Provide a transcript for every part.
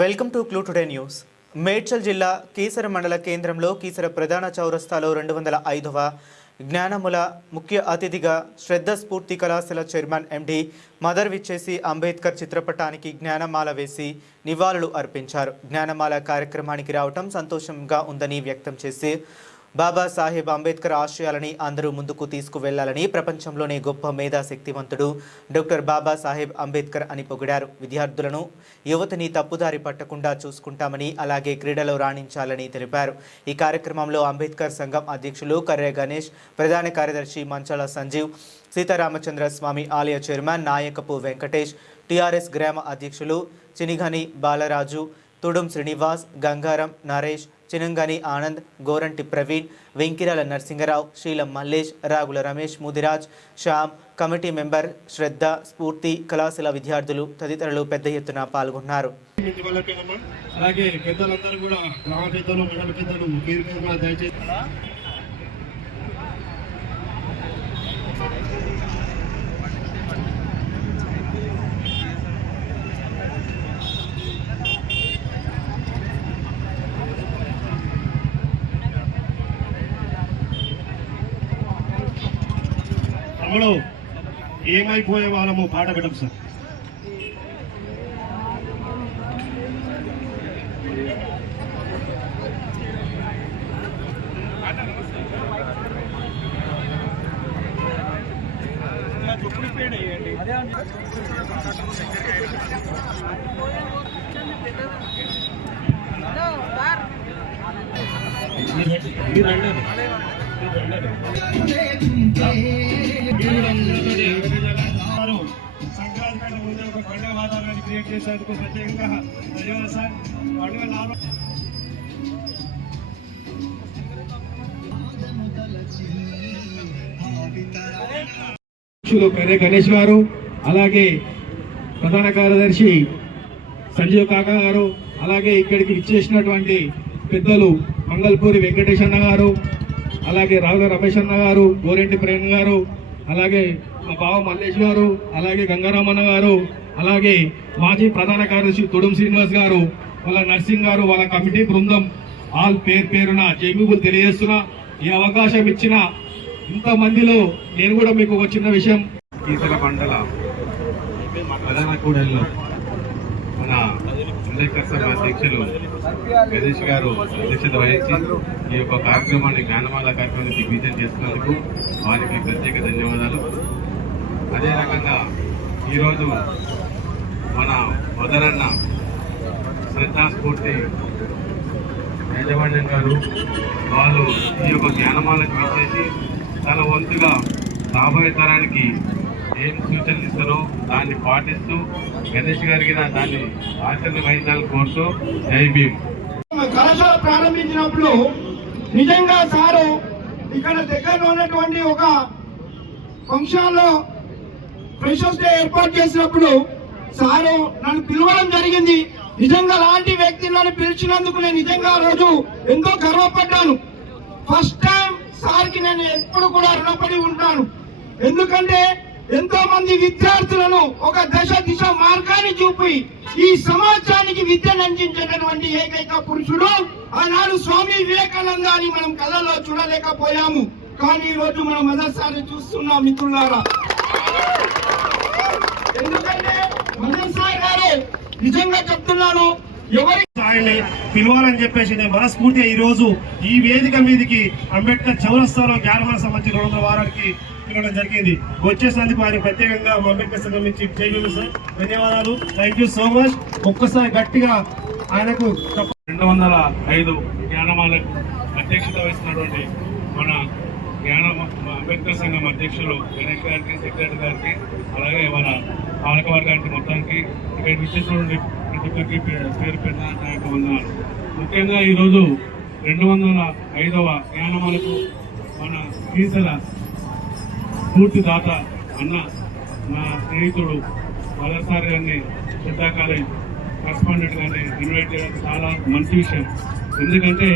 Welcome to clue today news. Medchal జిల్లా కీసర మండల కేంద్రంలో కీసర ప్రధాన చౌరస్తాలో 205వ జ్ఞానముల ముఖ్య అతిథిగా శ్రద్ధ స్ఫూర్తి కళాశాల చైర్మన్ ఎండి మదర్ విచ్చేసి అంబేద్కర్ చిత్రపటానికి జ్ఞానమాల వేసి నివాళులు అర్పించారు. జ్ఞానమాల కార్యక్రమానికి రావటం సంతోషంగా ఉందని వ్యక్తం చేసి బాబాసాహెబ్ అంబేద్కర్ ఆశయాలని అందరూ ముందుకు తీసుకువెళ్లాలని, ప్రపంచంలోనే గొప్ప మేధాశక్తివంతుడు డాక్టర్ బాబాసాహెబ్ అంబేద్కర్ అని పొగిడారు. విద్యార్థులను యువతని తప్పుదారి పట్టకుండా చూసుకుంటామని, అలాగే క్రీడలో రాణించాలని తెలిపారు. ఈ కార్యక్రమంలో అంబేద్కర్ సంఘం అధ్యక్షులు కర్రె గణేష్, ప్రధాన కార్యదర్శి మంచాల సంజీవ్, సీతారామచంద్ర స్వామి ఆలయ చైర్మన్ నాయకపు వెంకటేష్, టీఆర్ఎస్ గ్రామ అధ్యక్షులు చినిగని బాలరాజు, తుడుం శ్రీనివాస్, గంగారం నరేష్, చినంగని ఆనంద్, గోరంటి ప్రవీణ్, వెంకిరాల నరసింగరావు, శీలం మల్లేష్, రాగుల రమేష్, ముదిరాజ్, శ్యామ్, కమిటీ మెంబర్ శ్రద్ధ స్ఫూర్తి కళాశాల విద్యార్థులు తదితరులు పెద్ద ఎత్తున పాల్గొన్నారు. అలాగే పెద్దలందరూ కూడా గ్రామ పెద్దలు, మండల పెద్దలు దయచేసి ఏమైపోయే వాళ్ళము పాట పెట్టం సార్. సంక్రాంతి ముందు ఒక పండుగ వాతావరణాన్ని క్రియేట్ చేసేందుకు ప్రత్యేకంగా ధన్యవాదాలు సార్. కర్రె గణేష్ గారు, అలాగే ప్రధాన కార్యదర్శి సంజీవ్ కాకా గారు, అలాగే ఇక్కడికి విచ్చేసినటువంటి పెద్దలు మంగళపూరి వెంకటేష్ అన్న గారు, అలాగే రావుల రమేష్ అన్న గారు, గోరెంటి ప్రేమ్ గారు, అలాగే మా బావ మల్లేష్ గారు, అలాగే గంగారామన్న గారు, అలాగే మాజీ ప్రధాన కార్యదర్శి తుడుం శ్రీనివాస్ గారు, వాళ్ళ నర్సింగ్ గారు, వాళ్ళ కమిటీ బృందం ఆల్ పేరున జైబులు తెలియజేస్తున్నా. ఈ అవకాశం ఇచ్చిన ఇంతమందిలో నేను కూడా మీకు ఒక చిన్న విషయం, కీసర మండల ప్రధాన కూడలిలో మన అంబేద్కర్ సభ అధ్యక్షులు గణేష్ గారు అధ్యక్షత వహించి ఈ యొక్క కార్యక్రమాన్ని జ్ఞానమాల కార్యక్రమాన్ని దిగ్విజయం చేస్తున్నందుకు వారికి ప్రత్యేక ధన్యవాదాలు. అదే రకంగా ఈరోజు మన మొదలన్న శ్రద్ధాస్ఫూర్తి యాజమాన్యం గారు వాళ్ళు ఈ యొక్క జ్ఞానమాలకు విచ్చేసి తన వంతుగా రాబోయే తరానికి ఏం సూచనలు ఇస్తారో దాన్ని పాటిస్తూ గణేష్ గారికి దాన్ని ఆచరణ వహించాలని కోరుతూ జై భీమ్. కళాశాల ప్రారంభించినప్పుడు నిజంగా సారు ఇక్కడ దగ్గరలో ఉన్నటువంటి ఒక ఫంక్షన్ లో ఫ్రెషర్స్ డే ఏర్పాటు చేసినప్పుడు సారు నన్ను పిలవడం జరిగింది. నిజంగా అలాంటి వ్యక్తి నన్ను పిలిచినందుకు నేను నిజంగా ఆ రోజు ఎంతో గర్వపడ్డాను. ఫస్ట్ టైం సార్కి నేను ఎప్పుడు కూడా రుణపడి ఉంటాను. ఎందుకంటే ఎంతో మంది విద్యార్థులను ఒక దిశ మార్గాన్ని చూపి ఈ సమాజానికి విద్యను అందించేటటువంటి ఏకైక పురుషుడు ఆనాడు స్వామి వివేకానంద అని మనం కళ్ళలో చూడలేకపోయాము. కానీ ఈ రోజు మనం మొదటిసారి చూస్తున్నాం మిత్రులారా. ఎందుకంటే మొదటిసారి గారే నిజంగా చెప్తున్నాను, ఎవరి ఆయన్ని పిలవాలని చెప్పేసి నేను మనస్ఫూర్తిగా ఈ రోజు ఈ వేదిక మీదకి అంబేద్కర్ చౌరస్తాలో జ్ఞానమాల సంబంధించి 200 వారానికి పిలవడం జరిగింది. వచ్చేసినందుకు ఆయన ప్రత్యేకంగా అంబేద్కర్ సంఘం నుంచి చేయగలరు సార్. ధన్యవాదాలు. Thank you so much. ఒక్కసారి గట్టిగా ఆయనకు 205 జ్ఞానమాలకు అధ్యక్షత వహిస్తున్నటువంటి మన అంబేద్కర్ సంఘం అధ్యక్షులు గణేష్ గారికి, సెక్రటరీ గారికి, అలాగే మన పాలకవర్గానికి మొత్తానికి ఇక్కడ విచ్చేసినటువంటి ప్రతి ఒక్కరికి పేరు పెట్టడానికి ఉన్నారు. ముఖ్యంగా ఈరోజు 205వ జ్ఞానమాలకు మన కీసర స్ఫూర్తిదాత అన్న నా స్నేహితుడు మొదటిసారి గారిని శ్రద్ధా కాలేజ్ కరస్పాండెంట్ గారిని ఇన్వైట్ చేయడం చాలా మంచి విషయం. ఎందుకంటే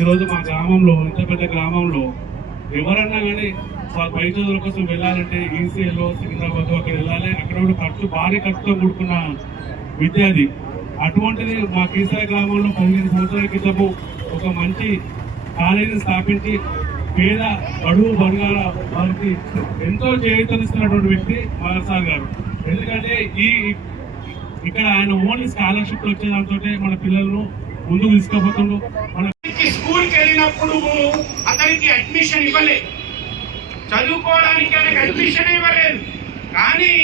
ఈరోజు మా గ్రామంలో, ఇంత పెద్ద గ్రామంలో ఎవరన్నా కానీ పై చదువుల కోసం వెళ్ళాలంటే ఈసీఏలో సికింద్రాబాద్ అక్కడ వెళ్ళాలి. అక్కడ కూడా భారీ ఖర్చుతో కూడుకున్న విద్య అది. అటువంటిది మా కీసర గ్రామంలో 15 సంవత్సరాల క్రితము ఒక మంచి కాలేజీని స్థాపించి పేద బడుగు వర్గాల వారికి ఎంతో చేయూతనిస్తున్నటువంటి వ్యక్తి మదర్సార్ గారు. ఎందుకంటే ఇక్కడ ఆయన ఓన్లీ స్కాలర్షిప్ వచ్చే దాంతో మన పిల్లలను ముందుకు తీసుకుపోతుండ్రు. మన స్కూల్కి వెళ్ళినప్పుడు అతనికి అడ్మిషన్ ఇవ్వలేదు, చదువుకోవడానికి ఆయనకి అడ్మిషన్ ఇవ్వలేదు. కానీ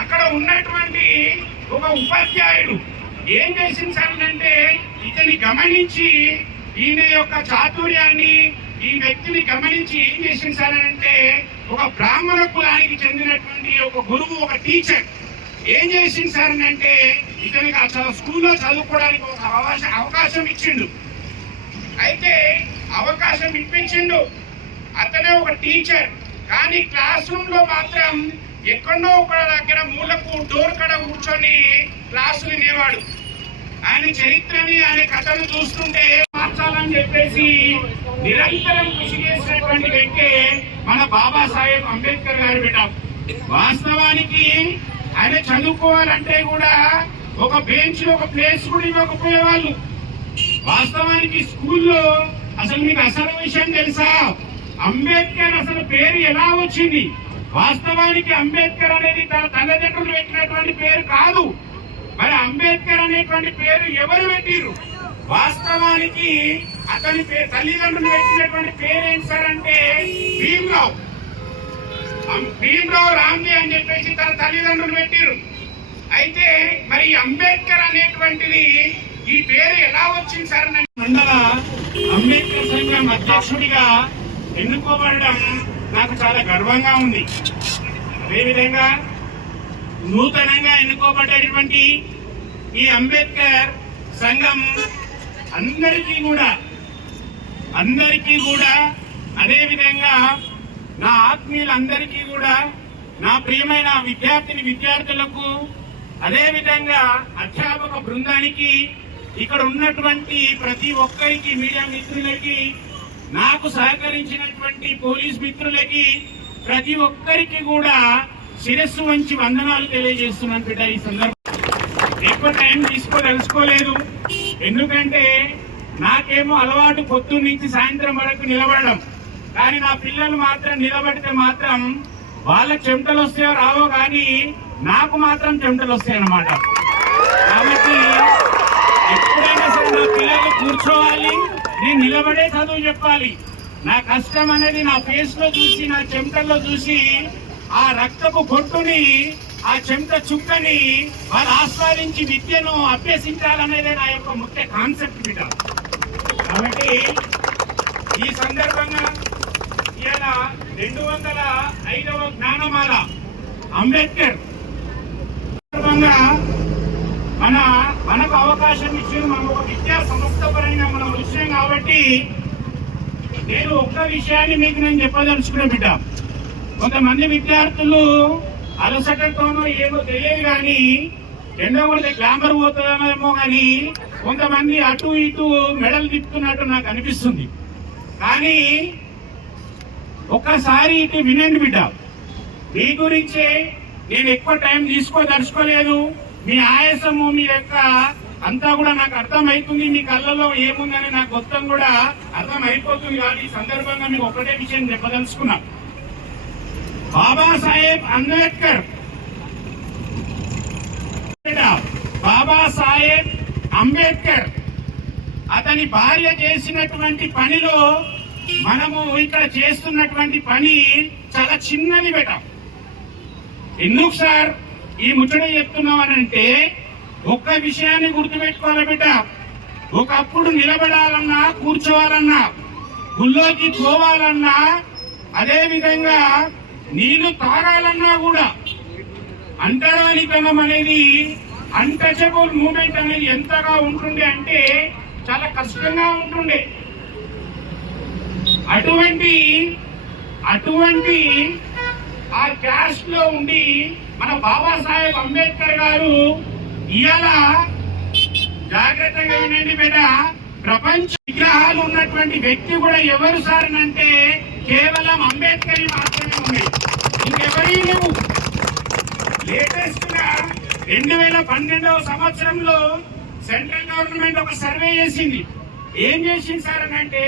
అక్కడ ఉన్నటువంటి ఒక ఉపాధ్యాయుడు ఏం చేసింది సార్ అంటే ఇతని గమనించి ఈయన యొక్క చాతుర్యాన్ని ఈ వ్యక్తిని గమనించి ఏం చేసింది సార్ అంటే ఒక బ్రాహ్మణ కులానికి చెందినటువంటి ఒక గురువు, ఒక టీచర్ ఏం చేసింది సార్ అంటే ఇతనికి అసలు స్కూల్లో చదువుకోవడానికి ఒక అవకాశం ఇచ్చిండు. అయితే అవకాశం ఇప్పించిండు, అతనే ఒక టీచర్. కానీ క్లాస్ రూమ్ లో మాత్రం ఎక్కడో ఒక దగ్గర మూలకు డోర్ కడ కూర్చొని క్లాసులు వినేవాడు. ఆయన చరిత్రని, ఆయన కథను చూస్తుంటే మార్చాలని చెప్పేసి నిరంతరం కృషి చేసినటువంటి వ్యక్తి మన బాబాసాహెబ్ అంబేద్కర్ గారు బిడ్డ. వాస్తవానికి ఆయన చదువుకోవాలంటే కూడా ఒక బెంచ్ లో ఒక ప్లేస్ కూడా ఇవ్వకపోయేవాళ్ళు. వాస్తవానికి స్కూల్లో అసలు మీకు అసలు విషయం తెలుసా, అంబేద్కర్ అసలు పేరు ఎలా వచ్చింది? వాస్తవానికి అంబేద్కర్ అనేది తన తల్లిదండ్రులు పెట్టినటువంటి పేరు కాదు. మరి అంబేద్కర్ అనేటువంటి పేరు ఎవరు పెట్టిరు? వాస్తవానికి అతని తల్లిదండ్రులు పెట్టినటువంటి పేరు ఏంటి సార్ అంటే భీమ్రావ్ రామ్జీ అని చెప్పేసి తన తల్లిదండ్రులు పెట్టిరు. అయితే మరి అంబేద్కర్ అనేటువంటిది ఈ పేరు ఎలా వచ్చింది సార్? మండల అంబేద్కర్ సంఘం అధ్యక్షుడిగా ఎన్నుకోబడడం నాకు చాలా గర్వంగా ఉంది. అదేవిధంగా నూతనంగా ఎన్నుకోబడ్డటువంటి ఈ అంబేద్కర్ సంఘం అందరికీ కూడా అదేవిధంగా నా ఆత్మీయులందరికీ కూడా, నా ప్రియమైన విద్యార్థులకు, అదేవిధంగా అధ్యాపక బృందానికి, ఇక్కడ ఉన్నటువంటి ప్రతి ఒక్కరికి, మీడియా మిత్రులకి, నాకు సహకరించినటువంటి పోలీస్ మిత్రులకి, ప్రతి ఒక్కరికి కూడా శిరస్సు వంచి వందనాలు తెలియజేస్తున్నాను బిడ్డ. ఈ సందర్భం ఎక్కువ టైం తెలుసుకోలేదు, ఎందుకంటే నాకేమో అలవాటు పొద్దున్న నుంచి సాయంత్రం వరకు నిలబడడం. కానీ నా పిల్లలు మాత్రం నిలబడితే మాత్రం వాళ్ళకి చెమటలు వస్తాయో రావో కానీ నాకు మాత్రం చెమటలు వస్తాయన్నమాట. కాబట్టి ఎప్పుడైనా సరే నా పిల్లలు కూర్చోవాలి, నేను నిలబడే చదువు చెప్పాలి. నా కష్టం అనేది నా ఫేస్ లో చూసి, నా చెమటల్లో చూసి ఆ రక్తపు బొట్టుని, ఆ చెమట చుక్కని వాళ్ళు ఆస్వాదించి విద్యను అభ్యసించాలనేదే నా యొక్క ముఖ్య కాన్సెప్ట్ బిడ్డ. కాబట్టి ఈ సందర్భంగా ఇవాళ 205వ జ్ఞానమాల అంబేద్కర్ సందర్భంగా మనకు అవకాశం ఇచ్చింది. మనం ఒక విద్యా సంస్థ పరంగా మనం విషయం కాబట్టి నేను ఒక్క విషయాన్ని మీకు నేను చెప్పదలుచుకునే బిడ్డ. కొంతమంది విద్యార్థులు అలసటతోనో ఏమో తెలియదు కానీ ఎండో కొడితే గ్లామర్ పోతుందేమో కానీ కొంతమంది అటు ఇటు మెడలు తిప్పుతున్నట్టు నాకు అనిపిస్తుంది. కానీ ఒక్కసారి ఇటు వినండి బిడ్డ. మీ గురించే నేను ఎక్కువ టైం తీసుకోదలుచుకోలేదు. మీ ఆయాసము, మీ యొక్క అంతా కూడా నాకు అర్థమైతుంది. మీ కళ్ళలో ఏముందని నాకు మొత్తం కూడా అర్థం అయిపోతుంది. కాబట్టి ఈ సందర్భంగా మీకు ఒకటే విషయం చెప్పదలుచుకున్నా. బాబాసాహెబ్ అంబేద్కర్ అతని భార్య చేసినటువంటి పనిలో మనము ఇక్కడ చేస్తున్నటువంటి పని చాలా చిన్నది బెట. ఎందుకు సార్ ఈ ముచ్చట చెప్తున్నామనంటే ఒక్క విషయాన్ని గుర్తుపెట్టుకోవాలి బిడ్డ. ఒకప్పుడు నిలబడాలన్నా, కూర్చోవాలన్నా, గుళ్ళోకి పోవాలన్నా, అదే విధంగా నీళ్లు తాగాలన్నా కూడా అంటరానితనం అనేది, అన్టచబుల్ మూమెంట్ అనేది ఎంతగా ఉంటుండే అంటే చాలా కష్టంగా ఉంటుండే. అటువంటి ఆ క్యాస్ట్ లో ఉండి మన బాబాసాహెబ్ అంబేద్కర్ గారు ఇవాళ జాగ్రత్తగా వినండి బిడ్డ, ప్రపంచ విగ్రహాలు ఉన్నటువంటి వ్యక్తి కూడా ఎవరు సార్ అంటే కేవలం అంబేద్కర్ మాత్రమే ఉన్నాయి, ఇంకెవరీ లేవు. లేటెస్ట్ గా 2012వ సంవత్సరంలో సెంట్రల్ గవర్నమెంట్ ఒక సర్వే చేసింది. ఏం చేసింది సార్ అని అంటే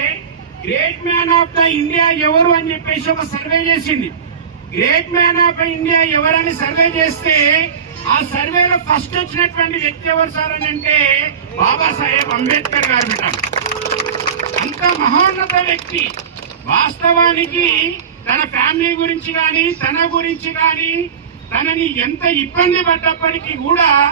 great man of the India ఎవరు అని చెప్పేసి ఒక సర్వే చేసింది. గ్రేట్ మ్యాన్ ఆఫ్ ఇండియా ఎవరని సర్వే చేస్తే ఆ సర్వేలో ఫస్ట్ వచ్చినటువంటి వ్యక్తి ఎవరు సార్ అని అంటే బాబాసాహెబ్ అంబేద్కర్ గారు బిడ్డ. అంత మహోన్నత వ్యక్తి. వాస్తవానికి తన ఫ్యామిలీ గురించి కానీ తన గురించి కానీ తనని ఎంత ఇబ్బంది పడ్డప్పటికీ కూడా